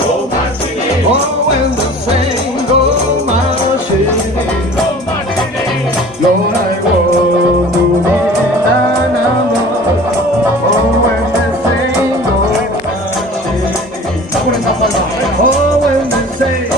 Oh, when the same go marching in. Lord, I go to the number. Oh, when the same go marching in. Oh, when the same